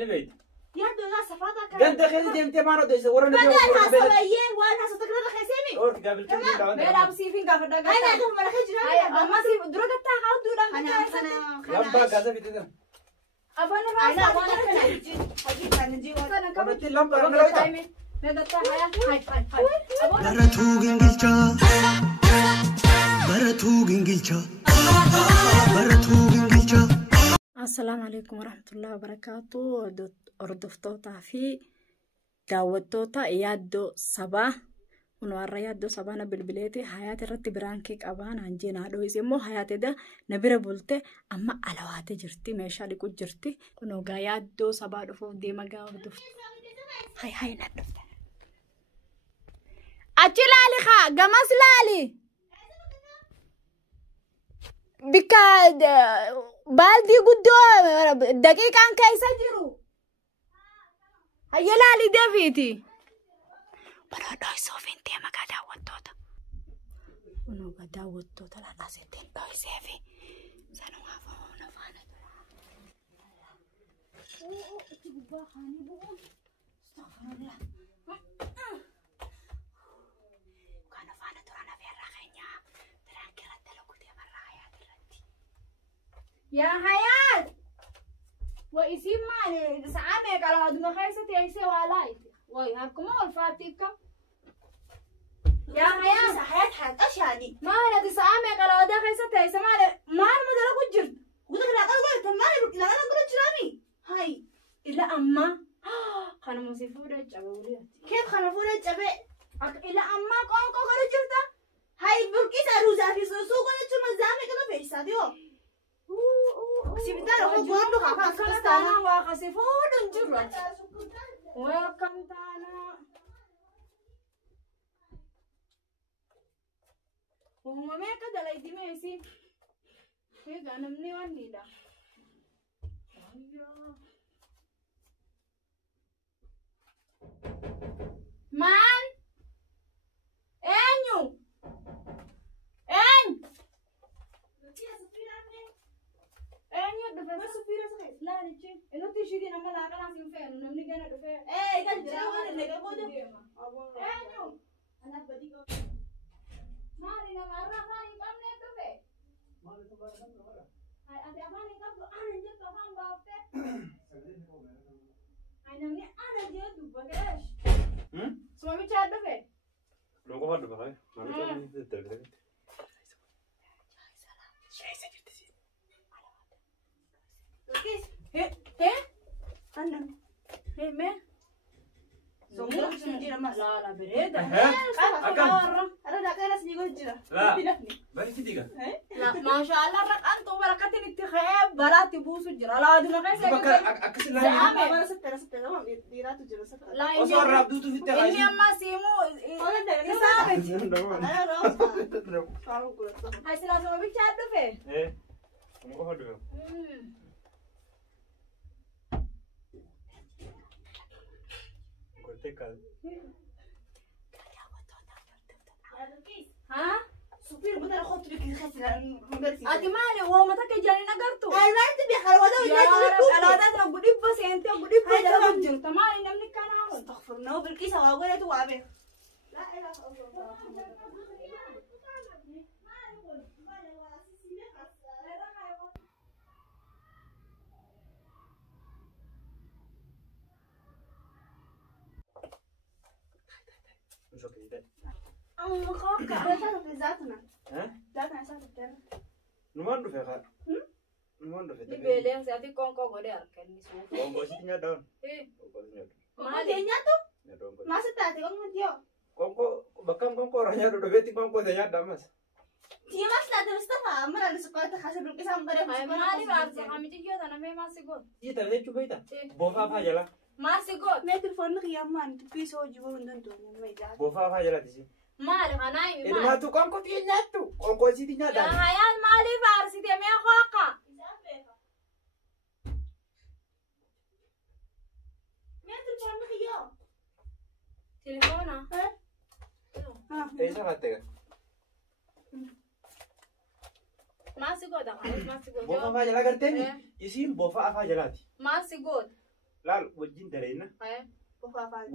أنا بيت يا دولا صفاتك قد خير دي أنت ما رديت ورنا بدل حسابية وأنا حسيتك لك خسامي أورك قبل كم يوم بيرا بسيفين قفل دقة أنا أدهم ولا خجل أما سيف درجة تاعها ودورا لمبا كذا في تدا أبانا أنا راسا أبغى نجي هجيب أنا نجي أنا كم كم لمبا أنا لا براتو جنجلشا براتو جنجلشا براتو جنجلشا. السلام عليكم ورحمة الله وبركاته. أردفتوتا في داوتوتا يادو صباح ونوار يادو صبانا بالبليتي حياتي رتي برانكيك أبان عنجينا هادو يزمو حياتي دا نبرا بولتي أما ألواتي جرتي ميشالي كو جرتي ونوغا يادو صباح دفوف ديما غاو دفت هاي ندفت أتي لالي خا غمس لالي بكاد بالدي قدو دقيقة عن كيسا جرو هيا لالي دافيتي برا دوي صوفين تيما قادا وطوطا ونو قادا وطوطا لا ناسيتين دوي سيفي سانو غافا ونفانا استغفر الله كانوا فانا ترانا في الرخينيا تران كرات لو قلت يا مرة حياة الرتي يا حياة وإسيب مالي سعامي قالوا هدو مخيصة تيسي والاي وي هاكما والفاتيكا يا حياة حياة أشهدي ما هنا دي سعامي قالوا هدو خيصة تيسي مالي ما المدرة قجرد قلت لك لا قلت ما أنا قلت جرامي هاي إلا أما خانو مصيفورة جابولي كيف خنفورة جبه إلا أما قونقو قالوا جرده هاي بركيس أروزا في سوق أنا شو مزامي كده في ساديو سيبتنا لو جوان له خاص كريستانا وخسفود جرد وكم تانا وهم ما كده لا يدي ميسي هيك أنا مني واني ده مان أنيو أن أنيو دفع ما سفيرة صحيح لا نجي إنه تشيدين أما لا كلام سينفعل ونمني جانا دفع إيه كان جاوان اللي قبوده أنيو أنا بدي مالي نمارا خاني كم نتفع هاي أتي أخاني قبل أنا جت أخان بابته هاي نمني أنا جت بقاش سوى بيشاد دفع لو قبل بقى ما نقول تدري بركيس هي أنا هي ما زوجة سنجينا ما لا بريدة أنا لا كان اسمي قلت جرا لا بس تيجي لا ما شاء الله أنتم بركة الاتخاذ بلا تبوسوا جرا لا دم خير بكر أكسر لا أنا ستة ما بيراتو جرا ستة لا أصور رابطو في التغيير إني أما سيمو أنا ده إسابة أنا راس فاهم كل هاي سلاسة ما بيشاد دفع إيه مو هذا كال ها سوبر بدل أخذ لك خسر مبرسي أدي مالي هو ما تكجاني نقرتو أنا أنت بخير وده يا وده رب أنا هذا أنا بدي بس أنت بدي بس أنا بجر تمام نمني كان عاون استغفر الله بالكيس وأقول له وابه لا إله إلا الله مش اوكي ده أنا خاف كأنه في ذاتنا ها ذاتنا سافر نمان في خا نمان في دي بيلين سأتي كونكو غادي أركني سوف كونكو سيتnya daun إيه مالي tuh masih tadi kamu dia kongko bahkan kongko orangnya udah beti kongko saya ada mas dia mas tadi Mustafa mana ada sekolah terkasih belum sampai deh هاي مالي بعد kami juga tanah memang sigod iya tadi coba itu bofa apa aja lah masih god मैं telephone में किया मान तो पीस हो जुबो उन दोनों में जा bofa apa aja lah di sini mali kanai ini mah tuh kongko tinya tuh kongko sitinya ya daun hayal mali farsi dia me khoka मैं telephone में किया telefona isa kate ka masih god kan masih god bofa apa aja lah kerteni isi bofa apa aja lah masih god laal wajjin dareena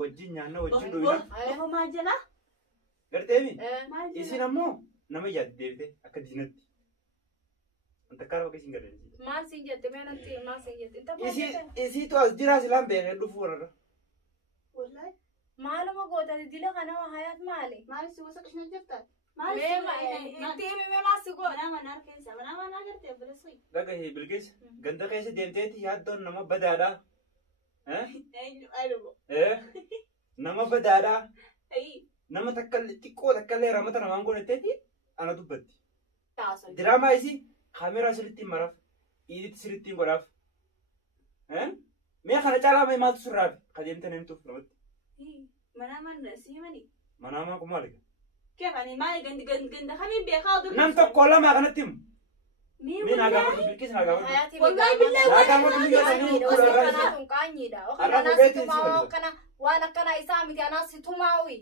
wajjin nyaanna wajjin dhuyna maal jala garteemi isin ammoo nama yaadde deebite akka diinatti anta kaara bakka isin gadeensi maal siin jette meenatti maal siin jette isiitu as jira silaan beekee dhufu warra wallahi maaluma gootati dila kana hayaat maali maal si wasa qishna jirta itti himime maasi goota mana keessa mana garte bilisii dhagahi bilqis ganda keessa deemteeti yaaddoon nama badaadhaa nama badaadhaa nama takka xiqqoo takkallee ramata namaan godhatteeti ana dubbatti diraamaa isii kaameeraa sirrittiin maraaf iiditti sirrittiin godhaaf mee kana caalaa mee maaltu surraafi kadeemtan himtuuf namatti mana siimani manaamaa kun maali keefani maali ganda kamiin beekaa dur nam tokko lamaa kanatti himu mee naa gaafatu bilqis naa gaafatu wallahi billahi naa gaafatu biyyatanii kudharraa isaa kun qaanyiidha Arraa beetiin si bal'isa. kana waan akkana isaa miti anaa si tumaawi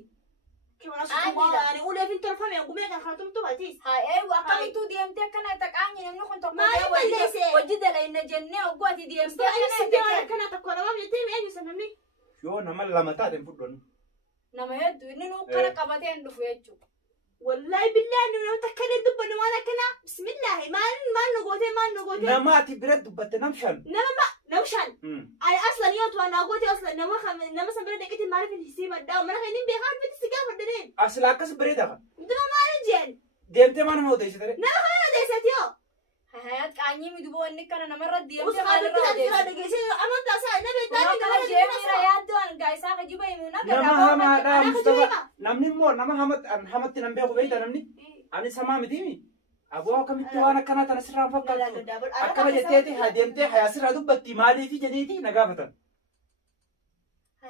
ulee fin torfame gumee kan kana tumtu batis akkamitu deemtee akkana itti qaanyi namni kun tokko Maali balleesse? hojii dalayna jennee ogguu ati deemtee kana tokko nama jettee eenyu sanamni yoo nama lama taateen fudhannu nama hedduu inni nu kana qabatee hin dhufu jechuudha. wallahi billahi nu takkale dubbannu waan akkana bismillahi maal nugoote nama ati bira dubbatte nam shan nama namshan ay aslan yoo tuwa nagoote aslan nama san bira deqiti maaliif hisii maddaa mana kan hin beekaan biti si gaafa dhadeen asila akkas bareeda duma maalin jeen deemtee mana nama odeessitare nama kana odeessati yoo Hayat qaanyii miduboo inni kana namarra deemtee usaa dubbisaa dhageessee amantaa isaa na beektaa kana jeemira yaaddoon gaayisaa kajiba himuu nama hamaadhaa Mustafa namni immoo nama hamatti nan beeku beeyta namni ani samaa mitiimi aboo akkamitti waan akkanaa tana sirraan fakkaatu akkana jetteeti haa deemtee hayaa sirraa dubbatti maaliifi jedhiiti na gaafatan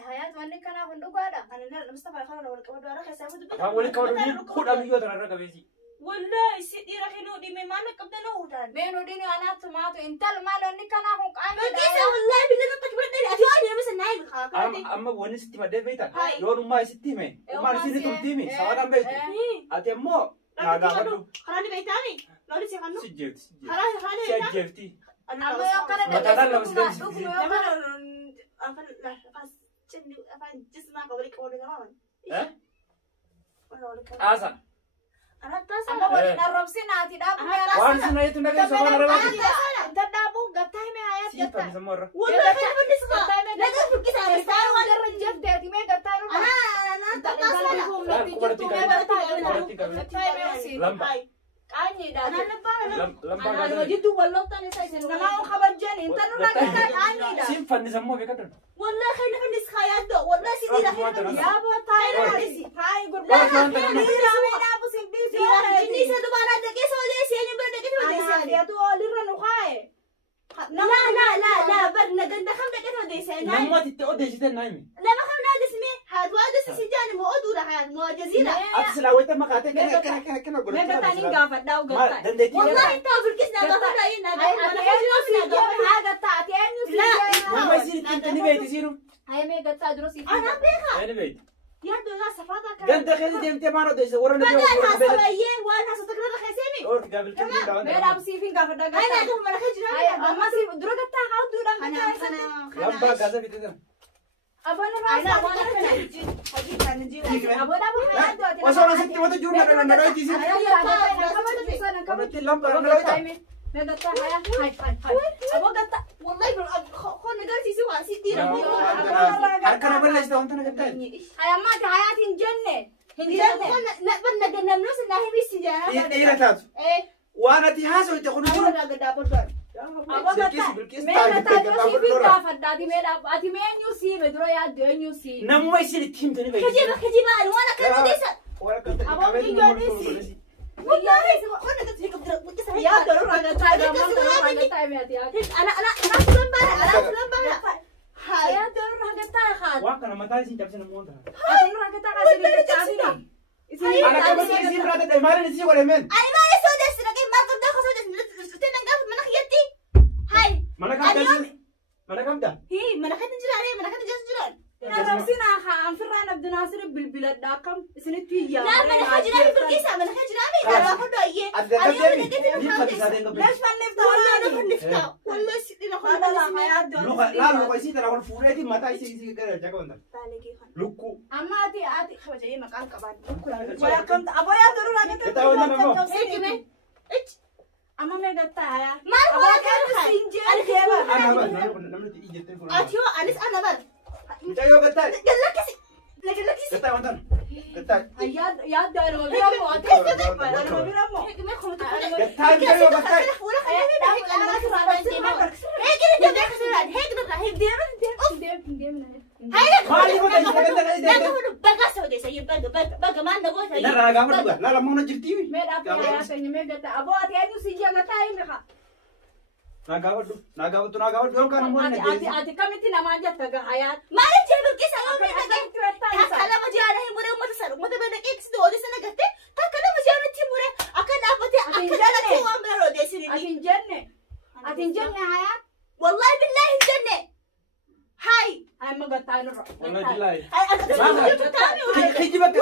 Hayat wanni kanaa kun dhugaadha. ana Mustafa kana wal qabadu ara keessaa fuudhu afaan waliin qabadu kudha biyyoo tanarra qabeesi wallahi si dhiira kenuu dhime maal qabdana uudaan Meen odini anaatu maatu intal maal wanni kanaa kun qaanyii Bakisa wallahi billahi takki badde ati waan deemee sanaa hin qaaqate amma wanni sitti maddee beeyta yoo dhummaa isitti hime dhummaan isitti tumtiimi sawadaan beektu ati ammoo naa gaafadhu Karani beektaani looli si kannu si jeefti karani si ajjeefti amma yoo kana Mataadhaan lama si deemsifti. dhuguma yoo kana afaan jismaa ka wali qabadu gamaa Asa amma waliin arrobsinaati dhaabuu waan isin ayeetu nageessu afaan arabaati inta dhaabuu gattaa hime hayat si gattaa fannisamoo irra wallahi kan badis ka naga fukisa Isaan waan irra jetteeti mee gattaa nurra lamba qaanyiidha lamba anaan wajjiddu wallottan isa isin namaa kabajjan inta nurra gattaa qaanyiidha si fannisamoo beekatan wallahi kan badis ka yaaddo wallahi si dhiira kan yaa bootaa Faayidaan faayi Waan gurgurtaa ta'an dhiiraa dhaabu simbiisii jinni isa dubaraa dhaqeessa odeessi eenyu bira dhaqeessa odeessi Adeetu olirra nu kaaye. la bar naganda kam dhaqeessa odeessi namatti itti odeessite naa himi lama kam naadisme haaduu adeessi si jaani moo oduudha haaduu moo jaziira ati silaa wayita makaatee kana Mee gattaan hin godhachuu gaafadhaa ugattaa. dandeettii wallahi taa filkisna gaafadha inni Haa gattaa ati eenyu nama si isin itti ni beeyti isiinu Hayya mee gattaa dura si ana beeka ni beeyti yaaddo gaa safaata kan ganda keessa deemtee maan odeesse warra na bagaan beeku hasabayyee waan hasata kana keesemi or gaabiltiin ni Mee dhawan dhaabu siif hin gaafadhaa ana gattaa. kan mana kan Hayya jira amma siif dura gattaa haa duudhaan kana gattaa kana isa. lambaa gaasa fitatan Abboon ana irraa waan akkana hojii kan jira Abboon abboon yaaddu ati. osoo nasitti wata jiru na dhoyti isin kanatti lambaa na dhoyta Mee gattaa hayya hay. Abboon gattaa. wallahi kon agarsiisi waan si dhiira harkana balleessita wanta na gattaa Hayya amma ati hayaatiin jenne. Hin jenne. dhiira taatu waan ati haasoyte kun jiru Ati mee eenyu siime dura yaaddu eenyu siime. namuma isin itti himtani beeyti Yaaddu irraa gattaa yaaddu irraa gattaa haa. waan kana mataa isin cabse namoota Ati irraa gattaa haa isin itti ana qabate isin irraa dadhabe maaliin isii godhe meen mana kam qabda ربسنا خام فران عبد الناصر بالبلاد داكم سنتي يا لا من حجرامي بالكيسة من حجرامي أنا أخذ أيه ليش ما نفتح والله نفتح والله سيدي نخل لا حياة لا كويسي ترى أقول فوريتي ما تاي سي كده جاكو أنت لوكو أما أتي خبجي مكان كبار ويا كم أبويا ضروري أجت أما ما قلت هيا ما أبغى كان سنجي أنا خيبة أنا نمرت إيجي تلفون أتيو أنس أنا بل جايو قتاي لكن قتاي وانتن قتاي يا دار ما بيرمو أنا ما بيرمو قتاي جايو قتاي لا ما نجرتي ناقابد كان مو أتي كم تنا جت كهايات ما يجيب الكيس أنا كلام جانا هي مرة ما تسرق ما تبغى نك إكس دو سنة قتة كلام جانا تي مرة أكن أبتي أكن أنا تي وامر رودي سيرني أتين جنة هايات والله بالله الجنة هاي هاي ما قلت أنا والله بالله هاي أنا خيجي بك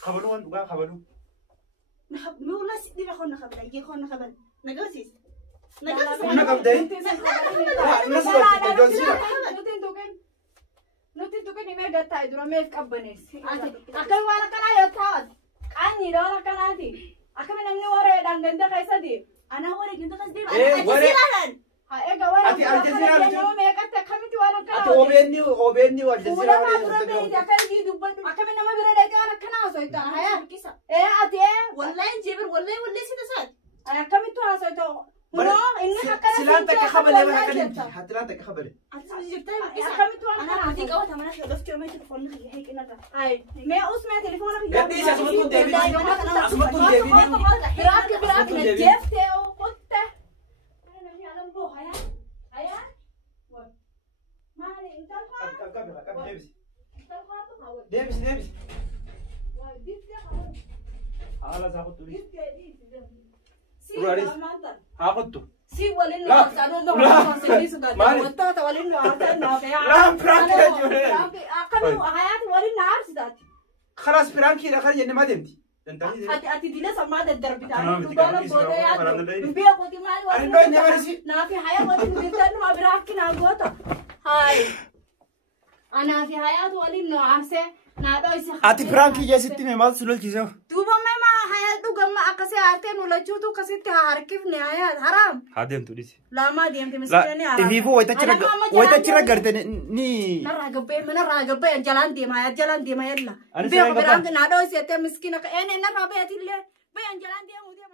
خبلون دوغا خبلون نخب مو لا سيدي بخون نخب يجي خون نخبل نجوسيس نخب داي لا نسبة جوزيا نوتين توكن يمر قطع يدرو ميف كابنيس أكل وانا كنا يتعاد كاني دولا كناتي أكمل نمني ورا دانجندا كيسدي أنا ورا جندا قصدي إيه ورا هاي ورا أتي الجزيرة يوم ميكات كميتي وانا كنا أتي أوبيني والجزيرة ولا ما برا بيجي أكل جي دبل أكمل نما برا دايك أنا كنا سويتا هيا كيسة إيه أتي والله جبر والله سيدا سات كميتو هسويتو no إنك أكلت سلانتك خبلة ولا كلمتي حتى لانتك خبلة أنا بديك أول تمام أخي ضفت يومين تلفون لك هيك إنك هاي ما أسمع تليفونك قديش أسمعتوا ديفيد أسمعتوا ديفيد براك نجفت وقلت أنا نبي على مبو هيا ما هني أنت ديفيس على زاخدتو هاخدتو سي ولين أصلا ما سيريس قال وانت ولين أصلا لا فرانك أكمل حياتي ولين عارس ذاتي خلاص فرانكي لا خلي ما دمتي أتي دينا سمعت الدرب تمام تاني تبغى بودي نبيع قدي مالي أنا نوي نمرسي نافي حياة ولين بيتنا ما براك ناقوتا هاي أنا في حياة ولين نعرسه أتي فرانكي جالستي مال سلول كيسو دوبا ما حياة دو جمع أكسي عارتين ولا جودو كسيت هاركيف نهاية حرام هادم توديسي لا ما ديم تمسكني حرام لا تفيفو ويتشرا قرتني ني نراقبه جلان ديم هاي يلا بيو برانك نادو سيتة مسكينة أنا نرابي أتيلي بيان جلان ديم وديم